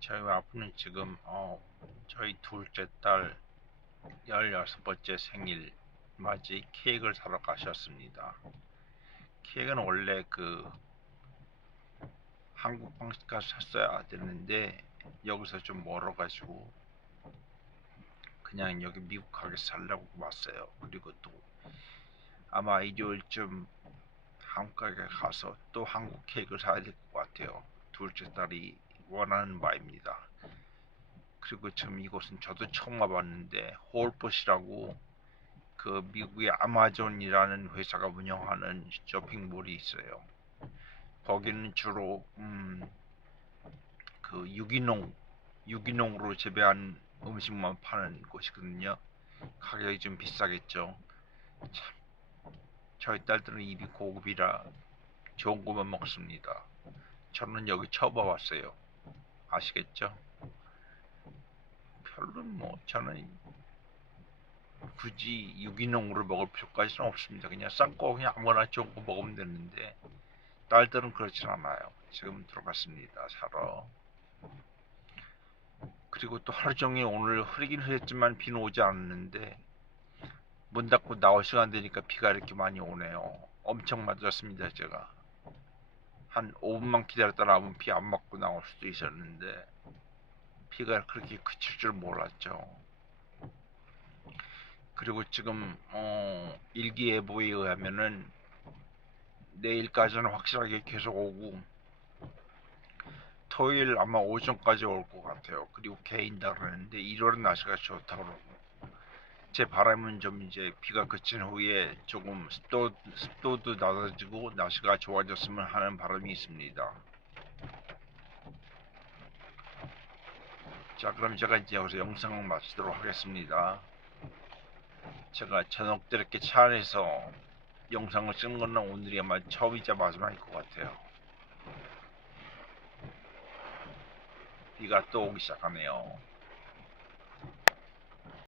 저희 와이프는 지금 어, 저희 둘째 딸 16번째 생일 맞이 케이크를 사러 가셨습니다. 케이크는 원래 그 한국 방식 가서 샀어야 되는데 여기서 좀 멀어가지고 그냥 여기 미국 가게에서 살려고 왔어요. 그리고 또 아마 일요일쯤 한국 가게 가서 또 한국 케이크를 사야 될 것 같아요. 둘째 딸이 원하는 바입니다. 그리고 지금 이곳은 저도 처음 와봤는데 홀봇이라고 그 미국의 아마존이라는 회사가 운영하는 쇼핑몰이 있어요. 거기는 주로 음, 그 유기농 유기농으로 재배한 음식만 파는 곳이거든요. 가격이 좀 비싸겠죠. 참 저희 딸들은 입이 고급이라 좋은 것만 먹습니다. 저는 여기 처음 와봤어요. 아시겠죠? 별로 뭐 저는 굳이 유기농으로 먹을 필요까지는 없습니다. 그냥 싼거 그냥 아무거나 좋은 거 먹으면 되는데 딸들은 그렇진 않아요. 지금 들어갔습니다. 사러. 그리고 또 하루 종일 오늘 흐리긴 흐렸지만 비는 오지 않았는데 문 닫고 나올 시간 되니까 비가 이렇게 많이 오네요. 엄청 맞았습니다. 제가. 한 5분만 기다렸다 나오면 비 안 맞고 나올 수도 있었는데 비가 그렇게 그칠 줄 몰랐죠. 그리고 지금 어, 일기예보에 의하면은 내일까지는 확실하게 계속 오고 토요일 아마 오전까지 올 것 같아요. 그리고 개인다 그러는데 1월은 날씨가 좋다고 그러고 제 바람은 좀 이제 비가 그친 후에 조금 습도, 습도도 낮아지고 날씨가 좋아졌으면 하는 바람이 있습니다. 자 그럼 제가 이제 여기서 영상을 마치도록 하겠습니다. 제가 저녁 때 이렇게 차 안에서 영상을 찍는 건 오늘이 아마 처음이자 마지막일 것 같아요. 비가 또 오기 시작하네요.